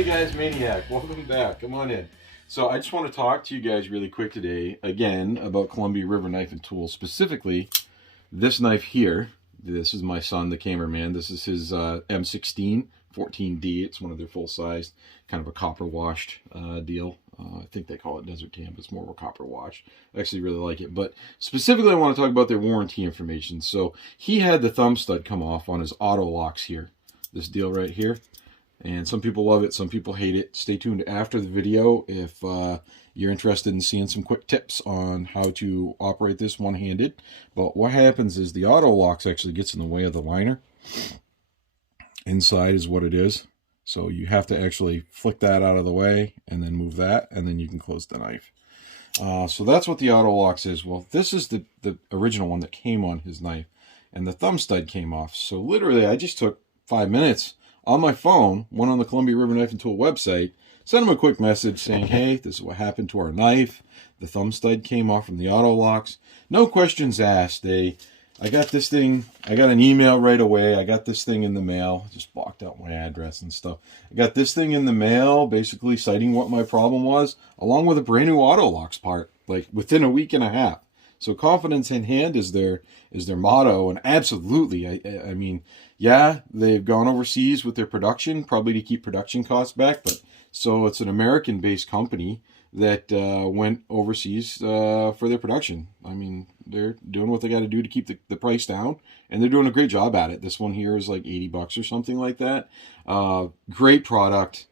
Hey guys, Maniac, welcome back. Come on in. So I just want to talk to you guys really quick today, again, about Columbia River Knife and Tool. Specifically, this knife here. This is my son, the cameraman. This is his M16 14D. It's one of their full-size, kind of a copper washed deal. I think they call it Desert Tan, but it's more of a copper wash. I actually really like it. But specifically, I want to talk about their warranty information. So he had the thumb stud come off on his AutolaLAWKS here. This deal right here. And some people love it, some people hate it. Stay tuned after the video if you're interested in seeing some quick tips on how to operate this one-handed. But what happens is the AutolaLAWKS actually gets in the way of the liner. Inside is what it is. So you have to actually flick that out of the way and then move that, and then you can close the knife. So that's what the AutolaLAWKS is. Well, this is the original one that came on his knife, and the thumb stud came off. So literally, I just took 5 minutes on my phone, went on the Columbia River Knife and Tool website, sent him a quick message saying, hey, this is what happened to our knife. The thumb stud came off from the AutolaLAWKS. No questions asked. I got this thing, I got an email right away. I got this thing in the mail. Just blocked out my address and stuff. I got this thing in the mail, basically citing what my problem was, along with a brand new AutolaLAWKS part, like within a week and a half. So confidence in hand is their motto, and absolutely, I mean, yeah, they've gone overseas with their production, probably to keep production costs back, but so it's an American-based company that went overseas for their production. I mean, they're doing what they got to do to keep the price down, and they're doing a great job at it. This one here is like $80 or something like that. Great product,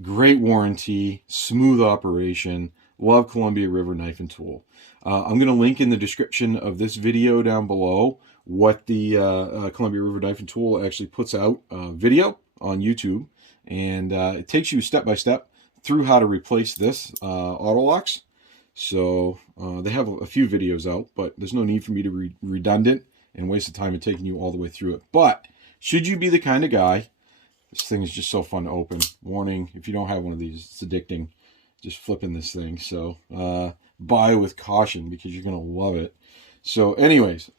great warranty, smooth operation. Love Columbia River Knife and Tool. I'm going to link in the description of this video down below what the Columbia River Knife and Tool actually puts out video on YouTube. And it takes you step by step through how to replace this AutolaLAWKS. So they have a few videos out, but there's no need for me to be redundant and waste the time of taking you all the way through it. But should you be the kind of guy, this thing is just so fun to open. Warning, if you don't have one of these, it's addicting. Just flipping this thing. So buy with caution because you're going to love it. So anyways,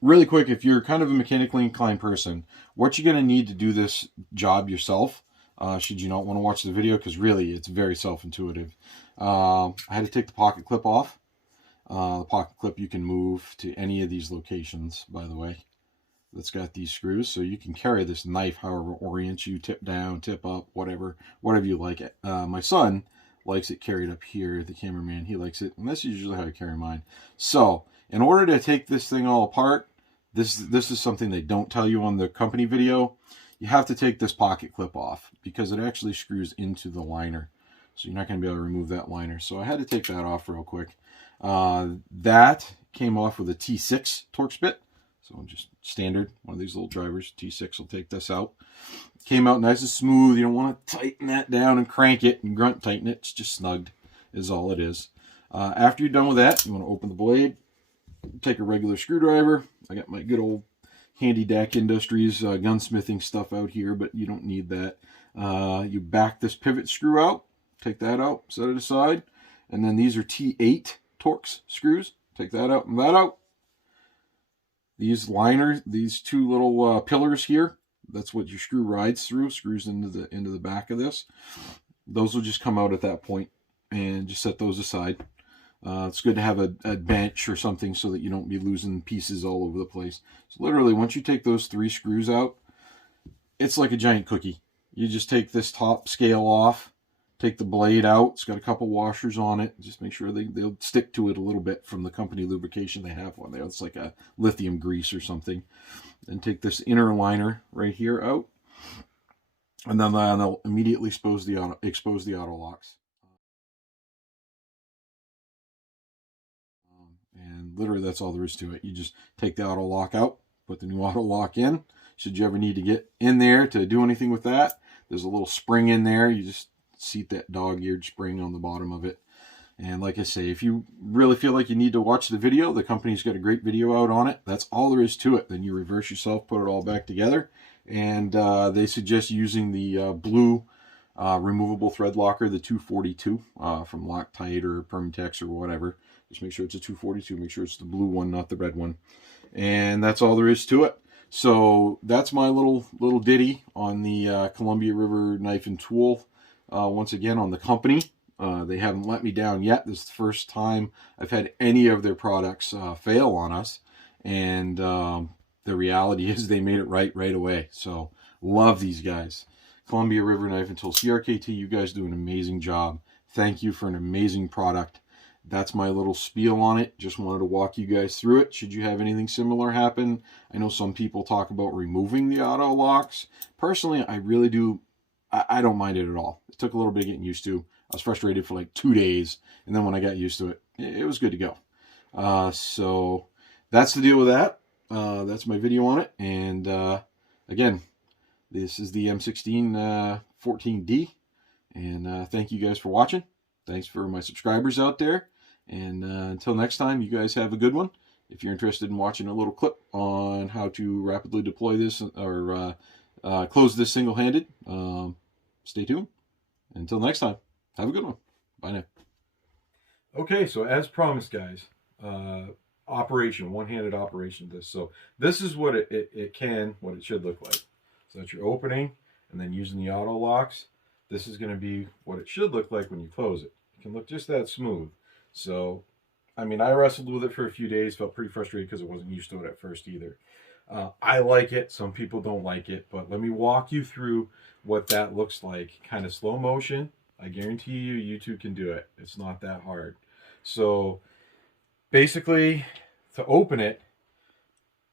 really quick, if you're kind of a mechanically inclined person, what you're going to need to do this job yourself, should you not want to watch the video, because really it's very self-intuitive. I had to take the pocket clip off. The pocket clip you can move to any of these locations, by the way. That's got these screws, so you can carry this knife however orients you, tip down, tip up, whatever you like it. My son likes it carried up here, the cameraman, he likes it, and that's usually how I carry mine. So, in order to take this thing all apart, this is something they don't tell you on the company video. You have to take this pocket clip off because it actually screws into the liner. So you're not going to be able to remove that liner. So I had to take that off real quick. That came off with a T6 Torx bit. So just standard, one of these little drivers, T6 will take this out. Came out nice and smooth. You don't want to tighten that down and crank it and grunt tighten it. It's just snugged is all it is. After you're done with that, you want to open the blade. Take a regular screwdriver. I got my good old Handy Dak Industries gunsmithing stuff out here, but you don't need that. You back this pivot screw out. Take that out, set it aside. And then these are T8 Torx screws. Take that out and that out. These liners, these two little pillars here, that's what your screw rides through, screws into the back of this. Those will just come out at that point, and just set those aside. It's good to have a bench or something so that you don't be losing pieces all over the place. So literally, once you take those 3 screws out, it's like a giant cookie. You just take this top scale off, take the blade out. It's got a couple washers on it. Just make sure they'll stick to it a little bit from the company lubrication they have on there. It's like a lithium grease or something. Then take this inner liner right here out. And then they'll immediately expose the AutolaLAWKS. And literally that's all there is to it. You just take the AutolaLAWK out, put the new AutolaLAWK in. Should you ever need to get in there to do anything with that, there's a little spring in there. You just seat that dog-eared spring on the bottom of it. And like I say, if you really feel like you need to watch the video, the company's got a great video out on it. That's all there is to it. Then you reverse yourself, put it all back together. And they suggest using the blue removable thread locker, the 242 from Loctite or Permatex or whatever. Just make sure it's a 242. Make sure it's the blue one, not the red one. And that's all there is to it. So that's my little ditty on the Columbia River Knife and Tool. Once again, on the company. They haven't let me down yet. This is the first time I've had any of their products fail on us. And the reality is they made it right away. So love these guys. Columbia River Knife and Tool. CRKT, you guys do an amazing job. Thank you for an amazing product. That's my little spiel on it. Just wanted to walk you guys through it. Should you have anything similar happen, I know some people talk about removing the AutolaLAWKS. Personally, I really do. I don't mind it at all. It took a little bit of getting used to. I was frustrated for like 2 days, and then when I got used to it, it was good to go. So that's the deal with that. That's my video on it. And again, this is the M16 14D. And thank you guys for watching. Thanks for my subscribers out there. And until next time, you guys have a good one. If you're interested in watching a little clip on how to rapidly deploy this or close this single-handed, stay tuned. Until next time, have a good one. Bye now. Okay, so as promised, guys, operation, one-handed operation. So this is what what it should look like. So that you're opening and then using the AutolaLAWKS. This is going to be what it should look like when you close it. It can look just that smooth. So, I mean, I wrestled with it for a few days, felt pretty frustrated because I wasn't used to it at first either. I like it. Some people don't like it, but let me walk you through what that looks like. Kind of slow motion. I guarantee you two can do it. It's not that hard. So, basically, to open it,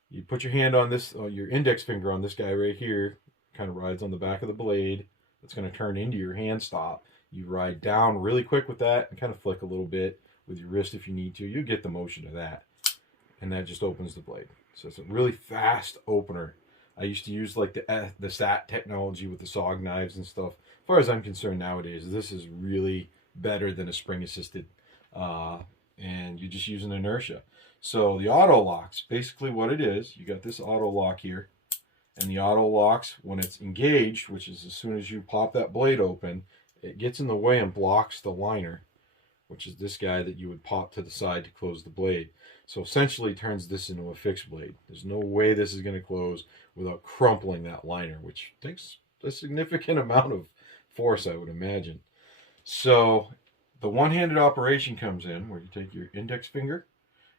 you put your hand on this, your index finger on this guy right here. Kind of rides on the back of the blade. It's going to turn into your hand stop. You ride down really quick with that and kind of flick a little bit with your wrist if you need to. You get the motion of that. And that just opens the blade. So it's a really fast opener. I used to use like the SAT technology with the SOG knives and stuff. As far as I'm concerned nowadays, this is really better than a spring assisted. And you're just using inertia. So the AutolaLAWKS, basically what it is, you got this auto lock here. And the AutolaLAWKS, when it's engaged, which is as soon as you pop that blade open, it gets in the way and blocks the liner, which is this guy that you would pop to the side to close the blade. So essentially turns this into a fixed blade. There's no way this is going to close without crumpling that liner, which takes a significant amount of force, I would imagine. So the one-handed operation comes in where you take your index finger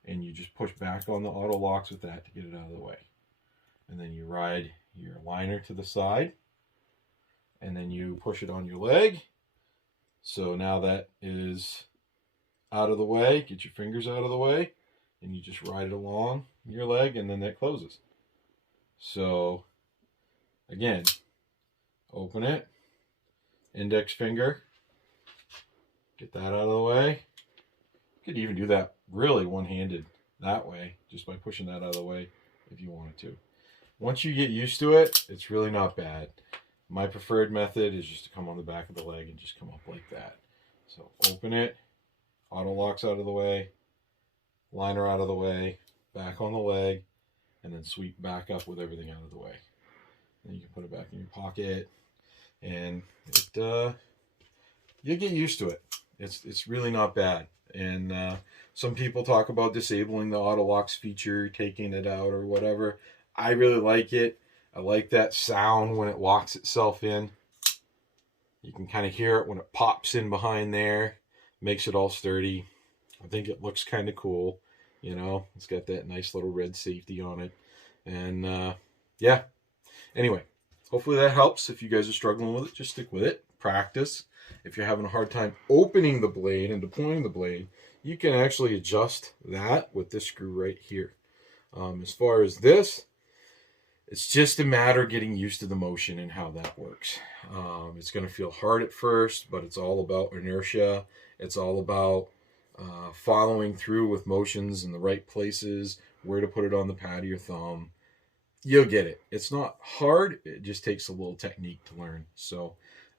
and you just push back on the AutolaLAWKS with that to get it out of the way. And then you ride your liner to the side, and then you push it on your leg. So now that is out of the way. Get your fingers out of the way, and you just ride it along your leg, and then that closes. So again, open it, index finger, get that out of the way. You could even do that really one-handed that way, just by pushing that out of the way if you wanted to. Once you get used to it, it's really not bad. My preferred method is just to come on the back of the leg and just come up like that. So open it, AutolaLAWKS out of the way, liner out of the way, back on the leg, and then sweep back up with everything out of the way. Then you can put it back in your pocket, and you get used to it. It's really not bad. And some people talk about disabling the AutolaLAWKS feature, taking it out or whatever. I really like it. I like that sound when it locks itself in. You can kind of hear it when it pops in behind there. Makes it all sturdy. I think it looks kind of cool. You know, it's got that nice little red safety on it. And yeah. Anyway, hopefully that helps. If you guys are struggling with it, just stick with it. Practice. If you're having a hard time opening the blade and deploying the blade, you can actually adjust that with this screw right here. As far as this, it's just a matter of getting used to the motion and how that works. It's going to feel hard at first, but it's all about inertia. It's all about following through with motions in the right places, where to put it on the pad of your thumb. You'll get it. It's not hard. It just takes a little technique to learn. So,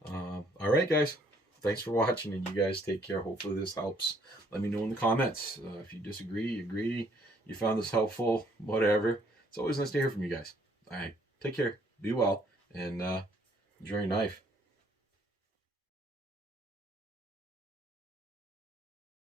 all right, guys. Thanks for watching, and you guys take care. Hopefully this helps. Let me know in the comments if you disagree, agree, you found this helpful, whatever. It's always nice to hear from you guys. All right, take care, be well, and enjoy your knife.